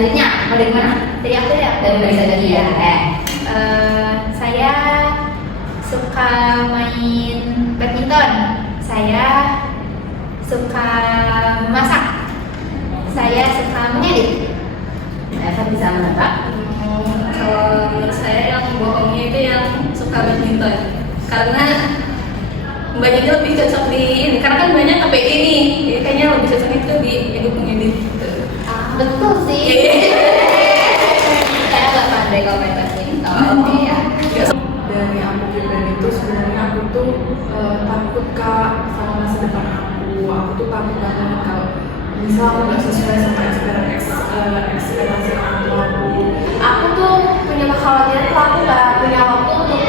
Selanjutnya, mau dari mana? Dari aku ya? Dari Mbak tadi ya. Saya suka main badminton. Saya suka memasak. Saya suka mengedit. Eva bisa menebak? Kalau menurut saya yang bohongnya itu yang suka badminton, karena mbaknya lebih cocok di ini, karena kan banyak KPI nih, jadi kayaknya lebih cocok itu di edit pengedit gitu. Betul sih. Saya nggak pandai kalau main badminton. Ya. Dari aku Gibran itu sebenarnya aku tuh takut kak sama masa depan aku tuh takut banget kalau misal aku nggak sesuai sama ekspektasi orang tua Aku tuh punya kekhawatiran kalau aku nggak punya waktu untuk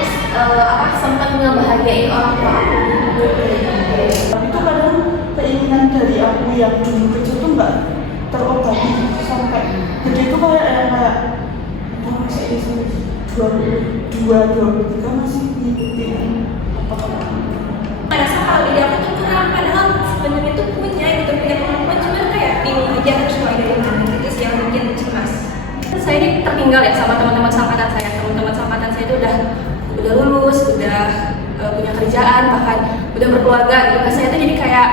sempat ngebahagiain orang tua aku. Tapi itu kadang keinginan dari aku yang dulu kecil tuh nggak terobati sampai gede itu kayak masih 23 masih ngikutin Merasa kalau diri aku tuh kurang, padahal sebenarnya tuh punya kemampuan, cuman kayak bingung aja harus mulai dari mana, itu sih yang bikin cemas. Saya ini tertinggal ya sama teman-teman seangkatan saya. Teman-teman seangkatan saya itu udah lulus, udah punya kerjaan, bahkan udah berkeluarga gitu. Nah, saya tuh jadi kayak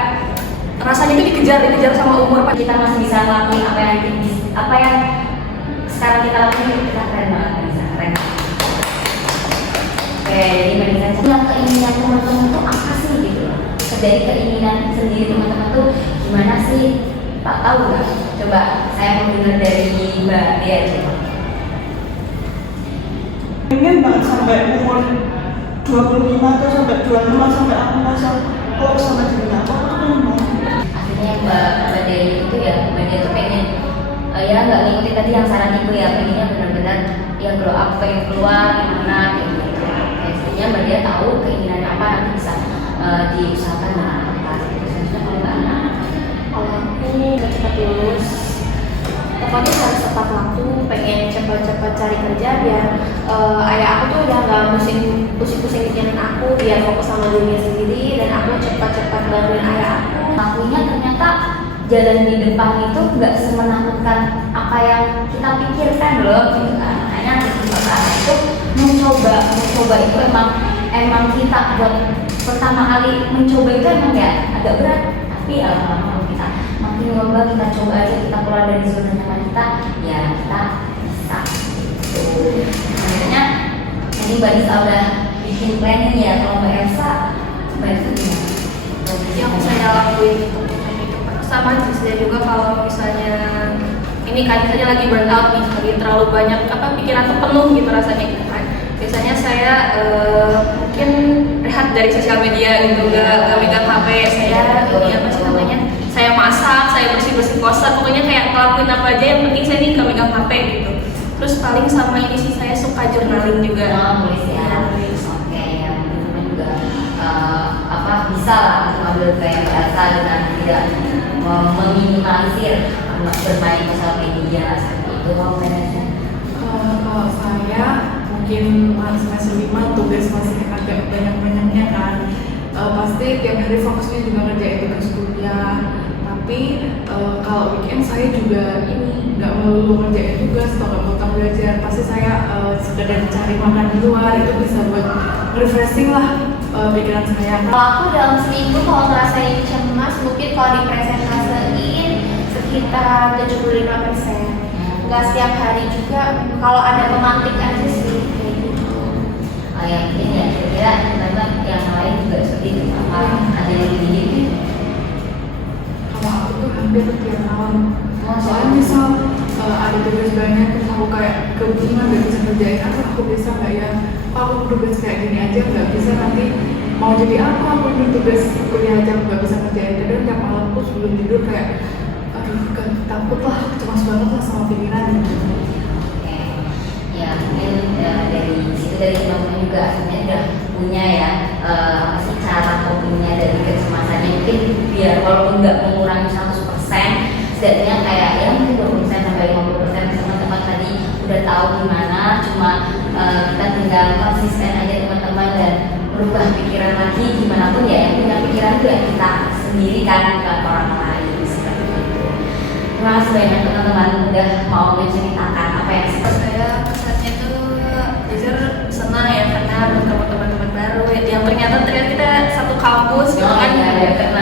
rasanya tuh dikejar sama umur. Kita masih bisa ngelakuin apa yang sekarang kita lakuin, kita keren banget, bisa keren. Oke, jadi Mbak Nisa, keinginan teman-teman tuh apa sih gitu loh? Dari keinginan sendiri teman-teman tuh gimana sih? Pak tahu nggak? Coba saya mau dengar dari Mbak Dea coba. pengen banget sampai umur 25 atau sampai 25 sampai aku merasa kok sama diri aku tuh pengen banget. Akhirnya Mbak Dea itu ya, Mbak Dea tuh pengen ya nggak ngikutin tadi yang saran ibu ya, pengennya benar-benar ya grow up, pengen keluar gimana kayak gitu. Biasanya Mbak Dea tahu keinginan apa nanti bisa diusahakan dengan apa. Selanjutnya kalau Mbak Ana, Kalau aku udah cepat lulus, pokoknya harus tepat waktu, pengen cepat-cepat cari kerja biar ayah aku tuh udah nggak pusing-pusing mikirin aku, biar fokus sama dirinya sendiri dan aku cepat-cepat bantuin ayah aku. ngakunya ternyata jalan di depan itu nggak semenakutkan apa yang kita pikirkan loh gitu kan. Makanya Mbak Ana itu mencoba itu emang kita buat pertama kali mencoba itu emang ya agak berat, tapi ya lama-lama kita makin nyoba, kita coba aja, kita keluar dari zona nyaman kita, ya kita bisa gitu. Sebenarnya ini Mbak Nisa udah bikin planning ya. Kalau Mbak Elsa, Mbak Elsa gimana? Yang saya lakuin itu sama saya juga kalau misalnya ini kan misalnya lagi burn out nih, lagi terlalu banyak pikiran tuh penuh gitu rasanya gitu kan. Biasanya saya mungkin rehat dari sosial media gitu, nggak megang HP, saya ini apa sih namanya, saya masak, saya bersih kosan, pokoknya kayak ngelakuin apa aja yang penting saya nih nggak megang HP gitu. Terus paling sama ini sih, saya suka journaling juga. Nulis ya. Oke, ya teman-teman juga bisa lah untuk ambil kayak bahasa dengan tidak meminimalisir bermain sosial media seperti itu. Mau bedanya? Kalau saya mungkin semester 5 tugas masih agak banyak-banyaknya kan, pasti tiap hari fokusnya juga ngerjain tugas kuliah. Tapi kalau weekend saya juga ini nggak melulu ngerjain tugas atau nggak potong belajar, pasti saya sekedar cari makan di luar, itu bisa buat refreshing lah pikiran saya. Kalau aku dalam seminggu kalau ngerasain cemas, mungkin kalau dipresentasiin sekitar 75%. Nggak setiap hari juga, kalau ada pemantik aja sih kayak gitu. Oh ya mungkin ya, kira-kira teman-teman yang lain juga seperti itu, apa ada yang lebih gitu? Kalau aku tuh hampir tiap tahun, soalnya misal ada tugas banyak terus aku kayak kebingungan gak bisa kerjain, aku bisa nggak ya? Aku tugas kayak gini aja nggak bisa, nanti mau jadi apa? Aku ini tugas kuliah aja nggak bisa kerjain. Kadang tiap malam tuh sebelum tidur kayak takut lah, cemas banget lah sama pikiran gitu. Oke, ya mungkin dari situ dari teman-teman juga sebenarnya udah punya ya apa sih cara copingnya dari kecemasannya, mungkin biar walaupun nggak mengurangi 100%, setidaknya kayak ya mungkin 20% sampai 50% teman-teman tadi udah tahu gimana, cuma kita tinggal konsisten aja teman-teman dan berubah pikiran lagi. Gimana pun ya yang punya pikiran itu ya kita sendiri kan, bukan orang lain seperti itu. Terima kasih banyak teman-teman udah mau menceritakan apa yang Saya kesannya tuh jujur senang ya karena bertemu teman-teman baru yang ternyata kita satu kampus gitu kan.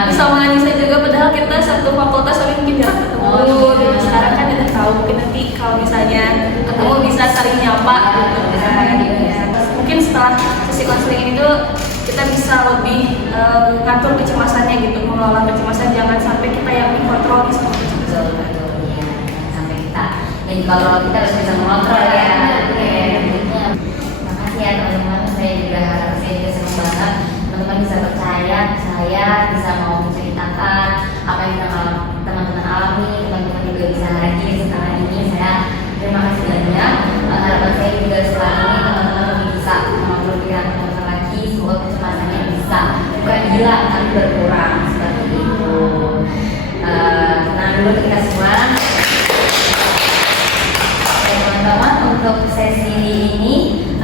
Sama Anissa juga padahal kita satu fakultas tapi mungkin jarang ketemu. Dan sekarang kan udah tahu mungkin nanti kalau misalnya ketemu bisa saling nyapa gitu kan. Ya. Mungkin setelah sesi konseling ini tuh kita bisa lebih ngatur kecemasannya gitu, mengelola kecemasan, jangan sampai kita yang mengkontrol sama kecemasan. betul ya, sampai kita dan kalau kita harus bisa mengontrol ya. Oke, berikutnya terima kasih ya teman-teman, saya juga senang banget teman-teman bisa percaya saya bisa mau menceritakan apa yang teman-teman alami, teman-teman juga bisa hadir sekarang ini. Saya terima kasih banyak. Harapan saya juga setelah ini teman-teman lebih bisa mengobrolkan teman-teman lagi, semoga kecemasannya bisa bukan hilang tapi berkurang seperti itu. Nah dulu kita semua. Oke teman-teman, untuk sesi ini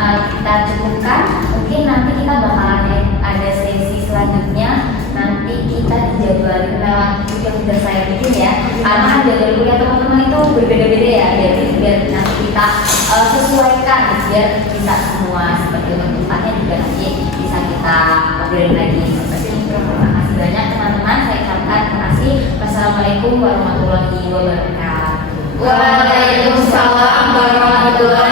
kita cukupkan. Mungkin nanti kita bakalan ada sesi selanjutnya. Nanti kita dijadwalin lewat grup yang sudah saya bikin ya. Karena kan jadwal kuliah teman-teman itu berbeda-beda ya. Jadi biar nanti kita sesuaikan biar bisa semua seperti itu. Tempatnya juga nanti bisa kita obrolin lagi seperti itu. Terima kasih banyak teman-teman. Saya ucapkan terima kasih. Wassalamualaikum warahmatullahi wabarakatuh. Waalaikumsalam warahmatullahi